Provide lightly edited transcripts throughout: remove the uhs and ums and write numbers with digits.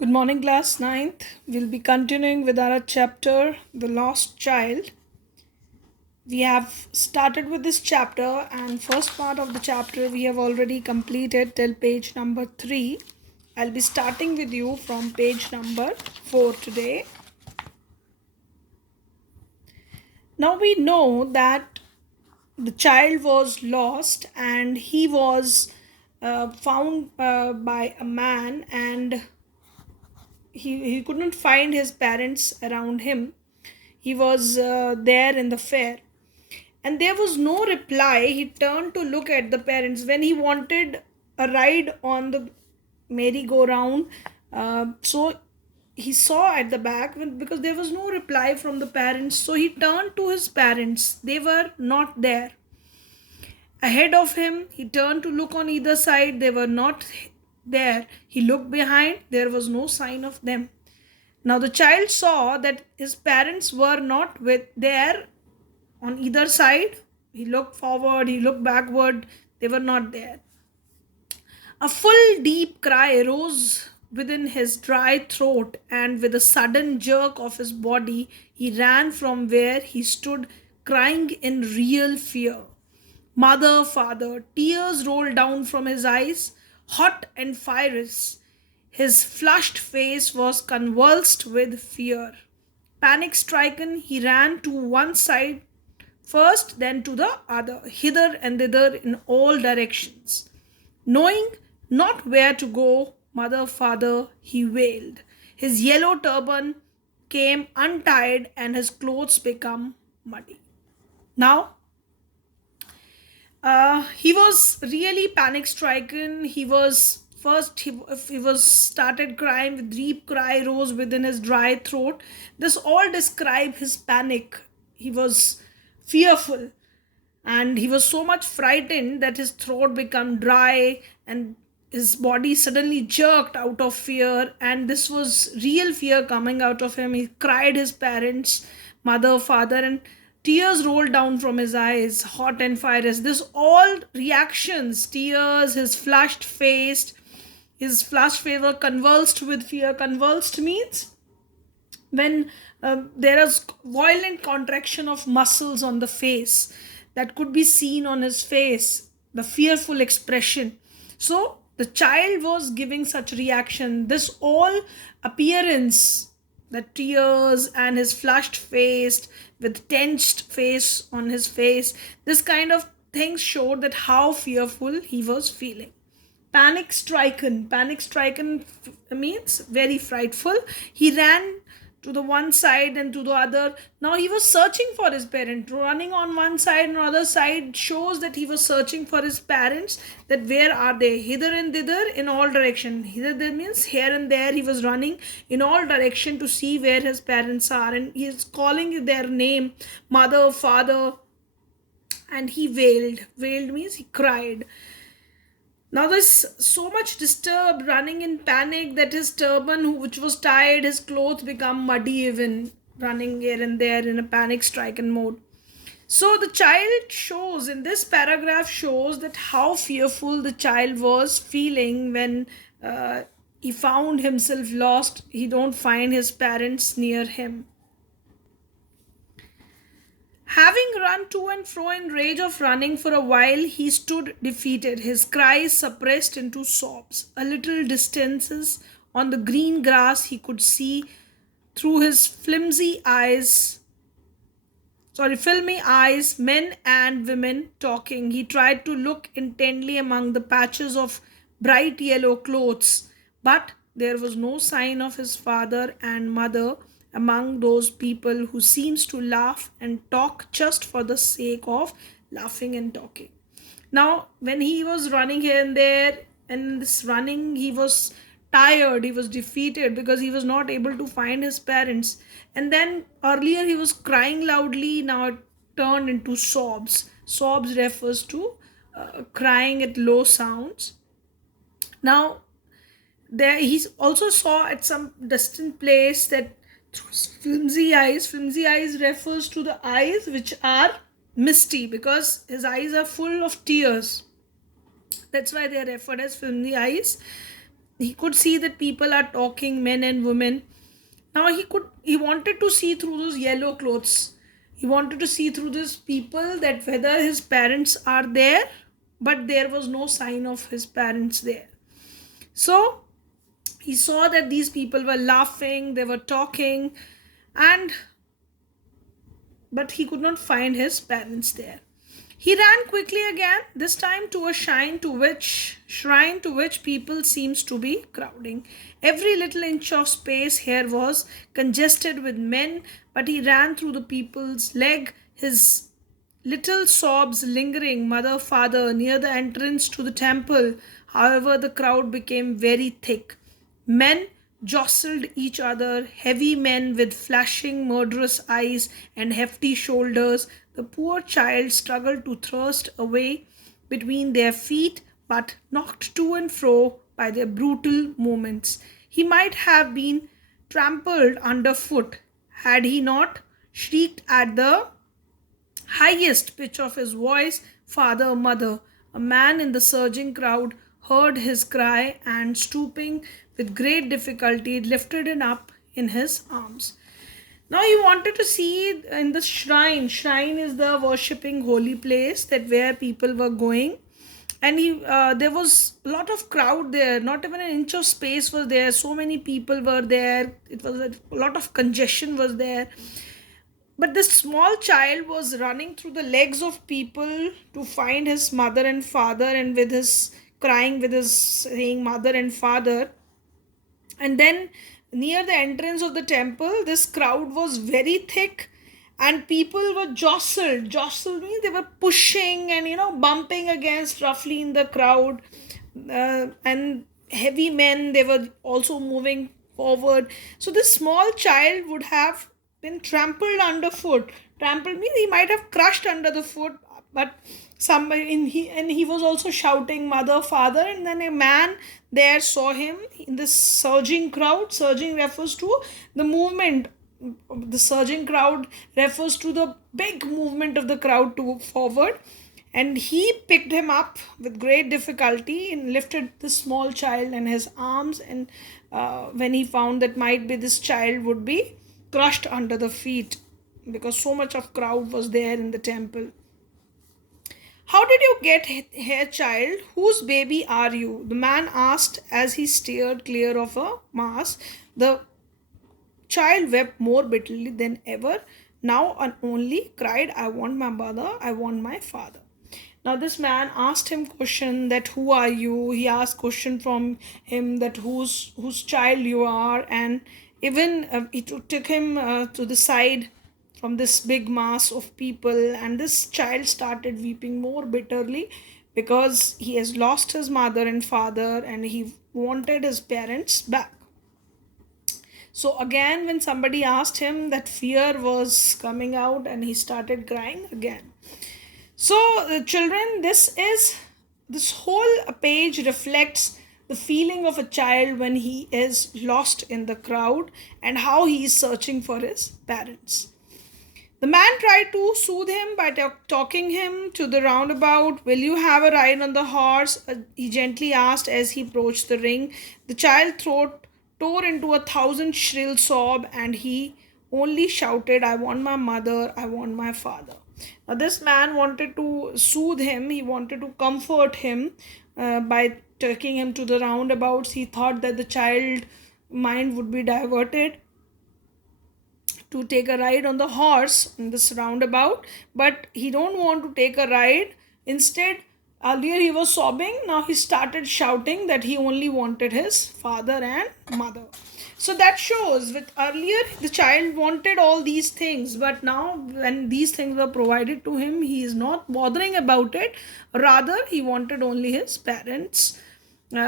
Good morning, class ninth. We'll be continuing with our chapter, The Lost Child. We have started with this chapter, and first part of the chapter we have already completed till page number 3. I'll be starting with you from page number 4 today. Now we know that the child was lost and he was found by a man, and he couldn't find his parents around him. He was there in the fair, and there was no reply. He turned to look at the parents when he wanted a ride on the merry-go-round. So he saw at the back because there was no reply from the parents. So he turned to his parents. They were not there. Ahead of him, he turned to look on either side. They were not there. He looked behind. There was no sign of them. Now the child saw that his parents were not there on either side. He looked forward, he looked backward, they were not there. A full deep cry rose within his dry throat, and with a sudden jerk of his body, he ran from where he stood, crying in real fear. Mother, father, tears rolled down from his eyes, hot and furious. His flushed face was convulsed with fear. Panic stricken, he ran to one side first, then to the other, hither and thither in all directions. Knowing not where to go, mother, father, he wailed. His yellow turban came untied and his clothes become muddy. Now, he was really panic stricken. He was started crying. With deep cry rose within his dry throat. This all describe his panic. He was fearful, and he was so much frightened that his throat became dry and his body suddenly jerked out of fear, and this was real fear coming out of him. He cried his parents, mother, father, and tears rolled down from his eyes, hot and furious. This all reactions, tears, his flushed face were convulsed with fear. Convulsed means when there is violent contraction of muscles on the face, that could be seen on his face, the fearful expression. So the child was giving such reaction. This all appearance, the tears and his flushed face with tensed face on his face, this kind of things showed that how fearful he was feeling. Panic stricken means very frightful. He ran to the one side and to the other. Now he was searching for his parent. Running on one side and other side shows that he was searching for his parents, that where are they, hither and thither in all direction. Hither there means here and there. He was running in all direction to see where his parents are, and he is calling their name, mother, father, and he wailed means he cried. Now there's so much disturbed, running in panic, that his turban, which was tied, his clothes become muddy, even running here and there in a panic stricken mode. So the child shows, in this paragraph shows that how fearful the child was feeling when he found himself lost. He don't find his parents near him. Having run to and fro in rage of running for a while, he stood defeated, his cries suppressed into sobs. A little distances on the green grass he could see through his filmy eyes, men and women talking. He tried to look intently among the patches of bright yellow clothes, but there was no sign of his father and mother among those people who seems to laugh and talk just for the sake of laughing and talking. Now, when he was running here and there, and in this running, he was tired, he was defeated because he was not able to find his parents. And then earlier he was crying loudly, now it turned into sobs. Sobs refers to crying at low sounds. Now, there he also saw at some distant place that through his flimsy eyes refers to the eyes which are misty, because his eyes are full of tears. That's why they are referred as flimsy eyes. He could see that people are talking, men and women. Now he wanted to see through those yellow clothes. He wanted to see through these people that whether his parents are there, but there was no sign of his parents there. So he saw that these people were laughing, they were talking, and but he could not find his parents there. He ran quickly again, this time to a shrine to which people seems to be crowding. Every little inch of space here was congested with men, but he ran through the people's leg, his little sobs lingering, mother, father, near the entrance to the temple. However, the crowd became very thick. Men jostled each other, heavy men with flashing, murderous eyes and hefty shoulders. The poor child struggled to thrust away between their feet, but knocked to and fro by their brutal movements. He might have been trampled underfoot had he not shrieked at the highest pitch of his voice, "Father, mother." A man in the surging crowd heard his cry and, stooping with great difficulty, lifted him up in his arms. Now he wanted to see in the shrine. Shrine is the worshipping holy place that where people were going, and there was a lot of crowd there. Not even an inch of space was there. So many people were there. It was a lot of congestion was there, but this small child was running through the legs of people to find his mother and father, and with his crying, with his saying mother and father. And then near the entrance of the temple, this crowd was very thick, and people were jostled. Jostled means they were pushing and bumping against roughly in the crowd. And heavy men, they were also moving forward. So this small child would have been trampled underfoot. Trampled means he might have crushed under the foot, but somebody in he was also shouting mother, father, and then a man there saw him in this surging crowd. Surging refers to the movement. The surging crowd refers to the big movement of the crowd to forward, and he picked him up with great difficulty and lifted the small child in his arms. And when he found that might be this child would be crushed under the feet, because so much of crowd was there in the temple. "How did you get here, child? Whose baby are you?" the man asked as he steered clear of a mass. The child wept more bitterly than ever. Now and only cried, "I want my mother, I want my father." Now this man asked him question that who are you? He asked question from him that whose child you are, and even he took him to the side from this big mass of people, and this child started weeping more bitterly because he has lost his mother and father, and he wanted his parents back. So again, when somebody asked him, that fear was coming out and he started crying again. So children, this whole page reflects the feeling of a child when he is lost in the crowd and how he is searching for his parents. The man tried to soothe him by talking him to the roundabout. "Will you have a ride on the horse?" He gently asked as he approached the ring. The child's throat tore into 1,000 shrill sobs, and he only shouted, "I want my mother, I want my father." Now, this man wanted to soothe him, he wanted to comfort him by taking him to the roundabouts. He thought that the child mind would be diverted to take a ride on the horse in this roundabout, but he don't want to take a ride. Instead, earlier he was sobbing, now he started shouting that he only wanted his father and mother. So that shows, with earlier the child wanted all these things, but now when these things were provided to him, he is not bothering about it. Rather, he wanted only his parents.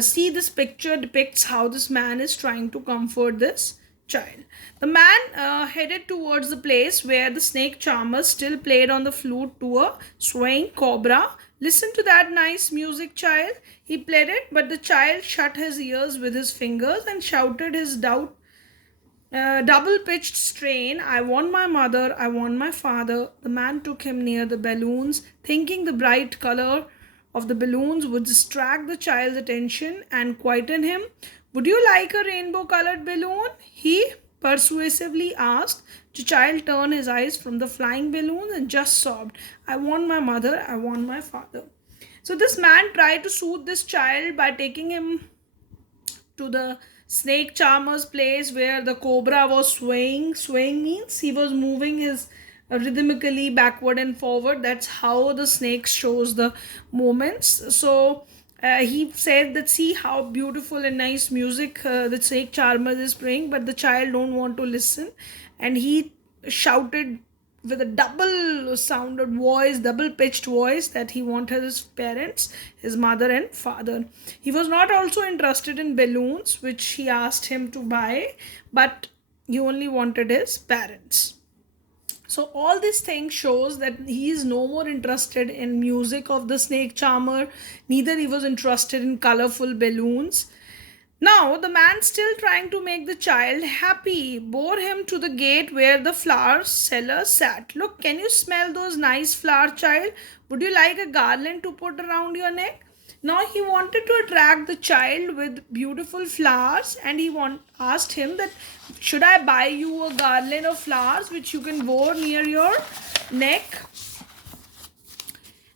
See, this picture depicts how this man is trying to comfort this child. The man headed towards the place where the snake charmer still played on the flute to a swaying cobra. "Listen to that nice music, child," he pleaded, but the child shut his ears with his fingers and shouted his double pitched strain, "I want my mother, I want my father." The man took him near the balloons, thinking the bright color of the balloons would distract the child's attention and quieten him. Would you like a rainbow colored balloon? He persuasively asked. The child turned his eyes from the flying balloons and just sobbed, I want my mother, I want my father. So this man tried to soothe this child by taking him to the snake charmer's place where the cobra was swaying. Swaying means he was moving his rhythmically backward and forward. That's how the snake shows the movements. So he said that see how beautiful and nice music the snake charmer is playing, but the child don't want to listen, and he shouted with a double sounded voice, double pitched voice, that he wanted his parents, his mother and father. He was not also interested in balloons, which he asked him to buy, but he only wanted his parents. So all this thing shows that he is no more interested in music of the snake charmer, neither he was interested in colorful balloons. Now, the man, still trying to make the child happy, bore him to the gate where the flower seller sat. Look, can you smell those nice flowers, child? Would you like a garland to put around your neck? Now, he wanted to attract the child with beautiful flowers, and asked him that, should I buy you a garland of flowers which you can wear near your neck?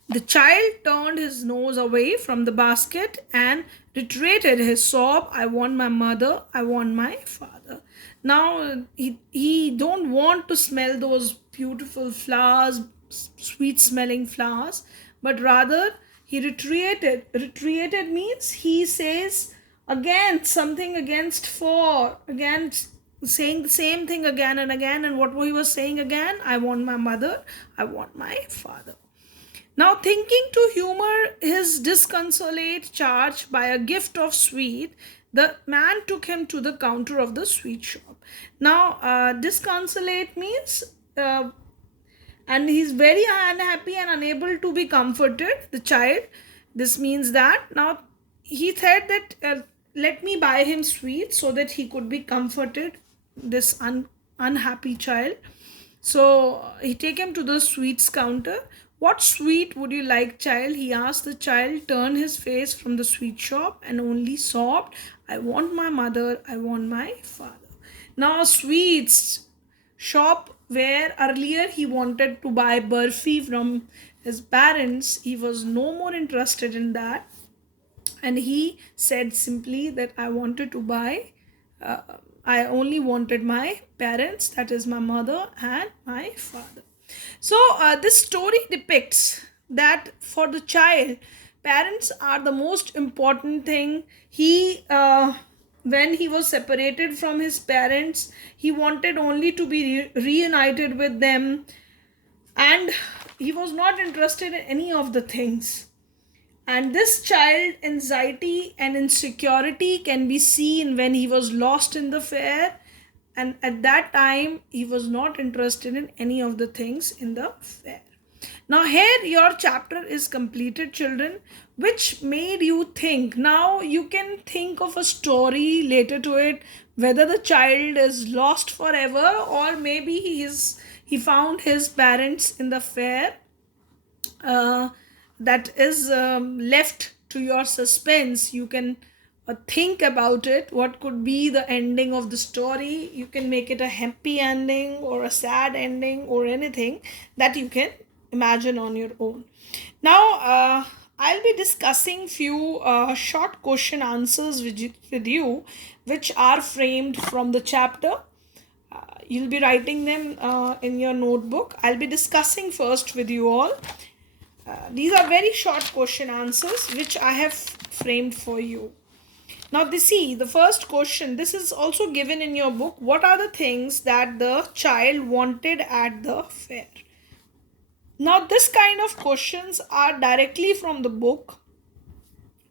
The child turned his nose away from the basket and reiterated his sob, I want my mother, I want my father. Now he don't want to smell those beautiful flowers, sweet smelling flowers, but rather he retreated. Retreated means he says again something against for, again saying the same thing again and again. And what he was saying again, I want my mother, I want my father. Now, thinking to humor his disconsolate charge by a gift of sweet, the man took him to the counter of the sweet shop. Now, disconsolate means, and he's very unhappy and unable to be comforted, the child. This means that now he said that let me buy him sweet so that he could be comforted, this unhappy child. So he take him to the sweets counter. What sweet would you like, child? He asked. The child turned his face from the sweet shop and only sobbed, I want my mother, I want my father. Now, sweets shop where earlier he wanted to buy burfi from his parents, he was no more interested in that. And he said simply that I wanted to buy, I only wanted my parents, that is my mother and my father. So, this story depicts that for the child, parents are the most important thing. When he was separated from his parents, he wanted only to be reunited with them, and he was not interested in any of the things. And this child anxiety and insecurity can be seen when he was lost in the fair, and at that time he was not interested in any of the things in the fair. Now here your chapter is completed, children. Which made you think? Now you can think of a story later to it, whether the child is lost forever or maybe he found his parents in the fair. That is left to your suspense. You can think about it, what could be the ending of the story. You can make it a happy ending or a sad ending or anything that you can imagine on your own. Now I'll be discussing few short question answers with you, which are framed from the chapter. You'll be writing them in your notebook. I'll be discussing first with you all. These are very short question answers which I have framed for you. Now, the first question, this is also given in your book. What are the things that the child wanted at the fair? Now, this kind of questions are directly from the book,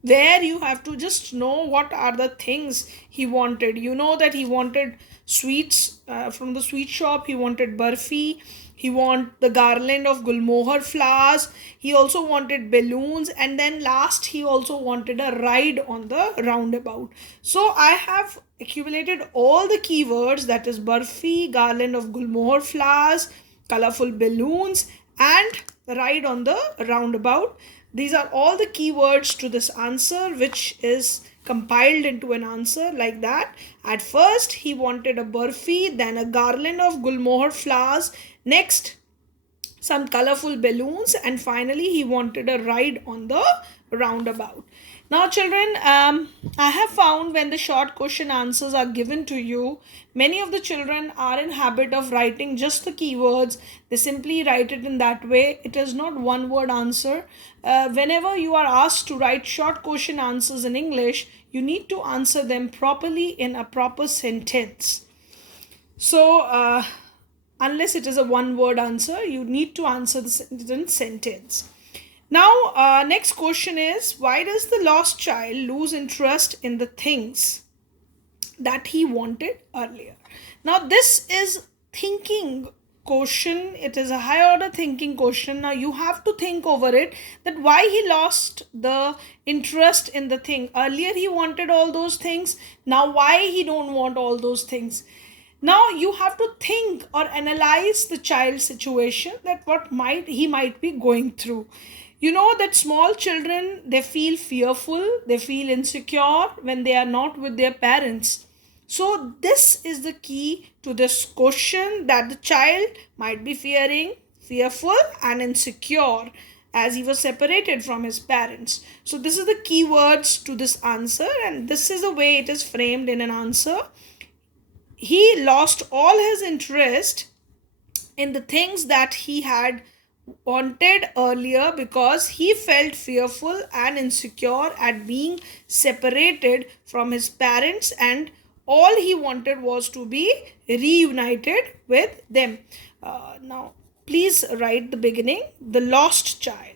where you have to just know what are the things he wanted. You know that he wanted sweets from the sweet shop. He wanted burfi. He wanted the garland of gulmohar flowers. He also wanted balloons. And then last, he also wanted a ride on the roundabout. So I have accumulated all the keywords, that is burfi, garland of gulmohar flowers, colorful balloons, and ride on the roundabout. These are all the keywords to this answer, which is compiled into an answer like that. At first, he wanted a burfi, then a garland of gulmohar flowers. Next, some colorful balloons, and finally he wanted a ride on the roundabout. Now children, I have found when the short question answers are given to you, many of the children are in habit of writing just the keywords. They simply write it in that way. It is not one word answer. Whenever you are asked to write short question answers in English, you need to answer them properly in a proper sentence. So unless it is a one word answer, you need to answer the sentence. Now, next question is, why does the lost child lose interest in the things that he wanted earlier? Now, this is thinking question. It is a high order thinking question. Now, you have to think over it, that why he lost the interest in the thing. Earlier he wanted all those things. Now, why he don't want all those things? Now you have to think or analyze the child's situation, that what might be going through. You know that small children, they feel fearful, they feel insecure when they are not with their parents. So this is the key to this question, that the child might be fearful and insecure as he was separated from his parents. So this is the key words to this answer, and this is the way it is framed in an answer. He lost all his interest in the things that he had wanted earlier because he felt fearful and insecure at being separated from his parents, and all he wanted was to be reunited with them. Now, please write the beginning, the lost child.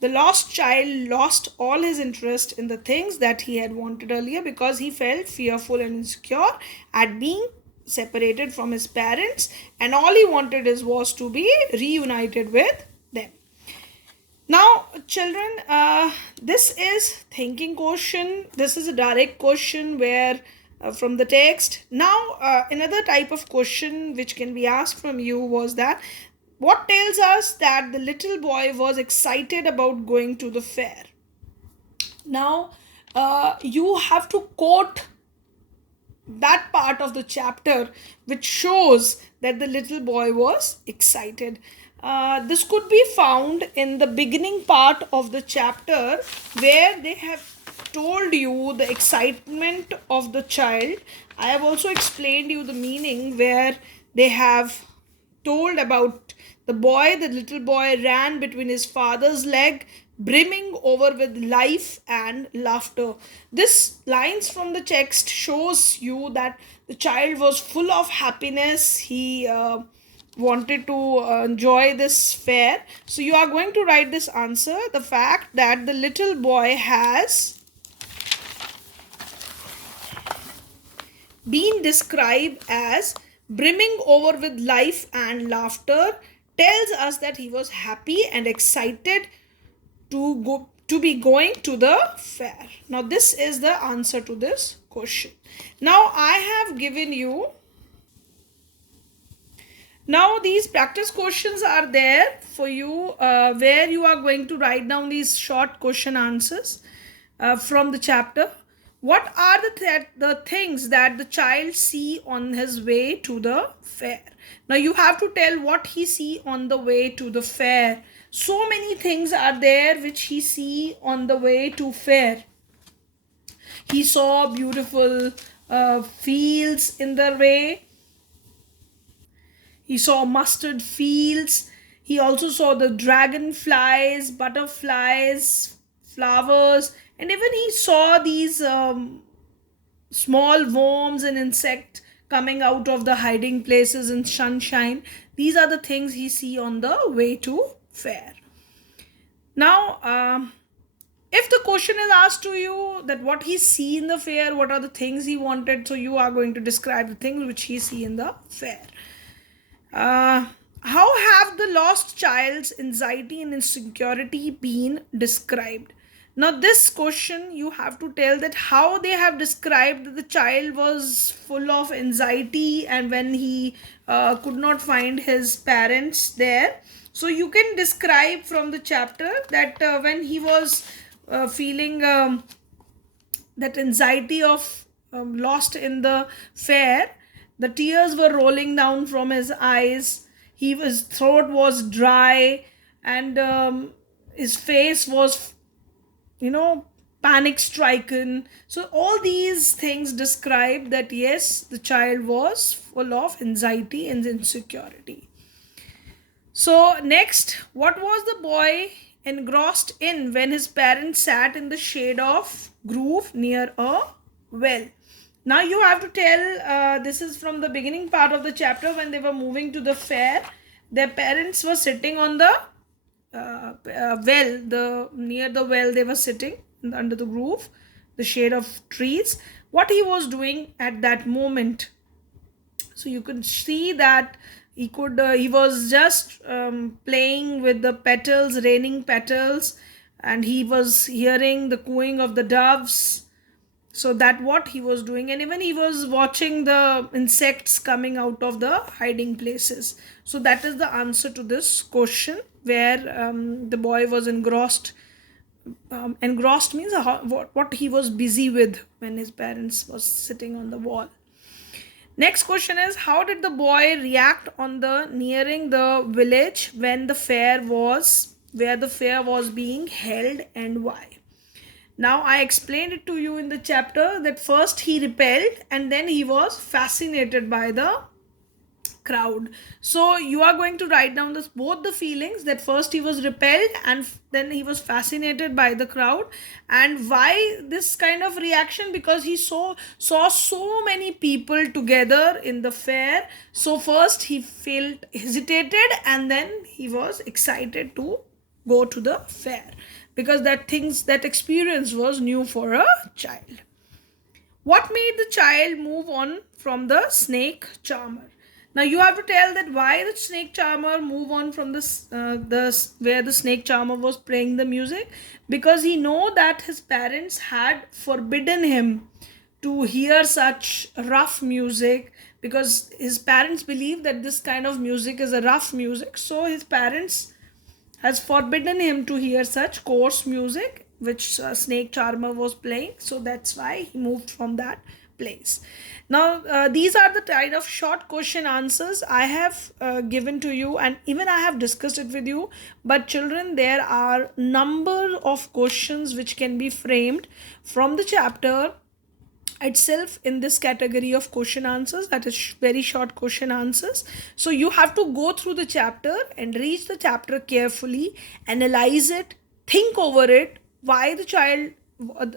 The lost child lost all his interest in the things that he had wanted earlier because he felt fearful and insecure at being separated from his parents, and all he wanted was to be reunited with them. Now, children, this is thinking question. This is a direct question where from the text. Now, another type of question which can be asked from you was that, what tells us that the little boy was excited about going to the fair? Now, you have to quote that part of the chapter which shows that the little boy was excited. This could be found in the beginning part of the chapter, where they have told you the excitement of the child. I have also explained you the meaning, where they have told about the little boy ran between his father's leg, brimming over with life and laughter. This lines from the text shows you that the child was full of happiness. He wanted to enjoy this fair. So you are going to write this answer, the fact that the little boy has been described as brimming over with life and laughter tells us that he was happy and excited to be going to the fair. Now this is the answer to this question. Now I have given you, now these practice questions are there for you, where you are going to write down these short question answers from the chapter. What are the things that the child see on his way to the fair? Now you have to tell what he see on the way to the fair. So many things are there which he see on the way to fair. He saw beautiful fields in the way. He saw mustard fields. He also saw the dragonflies, butterflies, flowers, and even he saw these small worms and insects coming out of the hiding places in sunshine. These are the things he see on the way to fair. Now, if the question is asked to you that what he see in the fair, what are the things he wanted, so you are going to describe the things which he see in the fair. How have the lost child's anxiety and insecurity been described? Now, this question you have to tell that how they have described that the child was full of anxiety and when he could not find his parents there. So, you can describe from the chapter that when he was feeling that anxiety of lost in the fair, the tears were rolling down from his eyes, his throat was dry, and his face was, panic striken. So all these things describe that yes, the child was full of anxiety and insecurity. So next, what was the boy engrossed in when his parents sat in the shade of grove near a well? Now you have to tell, this is from the beginning part of the chapter. When they were moving to the fair, their parents were sitting on the well, the near the well they were sitting under the grove, the shade of trees. What he was doing at that moment, so you could see that he was just playing with the petals, raining petals, and he was hearing the cooing of the doves. So that what he was doing, and even he was watching the insects coming out of the hiding places. So that is the answer to this question, where the boy was engrossed. Engrossed means what he was busy with when his parents was sitting on the wall. Next question is, how did the boy react on the nearing the village when the fair was, where the fair was being held, and why? Now I explained it to you in the chapter that first he repelled and then he was fascinated by the crowd. So you are going to write down this, both the feelings, that first he was repelled and then he was fascinated by the crowd, and why this kind of reaction, because he saw so many people together in the fair. So first he felt hesitated and then he was excited to go to the fair, because that experience was new for a child. What made the child move on from the snake charmer? Now you have to tell that why the snake charmer move on from the where the snake charmer was playing the music, because he know that his parents had forbidden him to hear such rough music, because his parents believe that this kind of music is a rough music. So his parents has forbidden him to hear such coarse music which snake charmer was playing. So that's why he moved from that place. Now these are the kind of short question answers I have given to you, and even I have discussed it with you. But children, there are number of questions which can be framed from the chapter itself in this category of question answers, that is very short question answers. So you have to go through the chapter and read the chapter carefully, analyze it, think over it, why the child,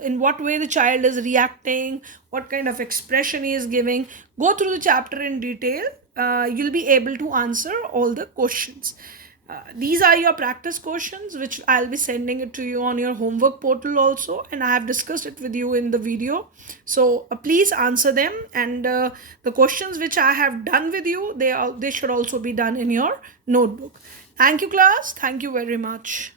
in what way the child is reacting, what kind of expression he is giving. Go through the chapter in detail. You'll be able to answer all the questions. These are your practice questions which I'll be sending it to you on your homework portal also, and I have discussed it with you in the video. So please answer them, and the questions which I have done with you, they should also be done in your notebook. Thank you class, thank you very much.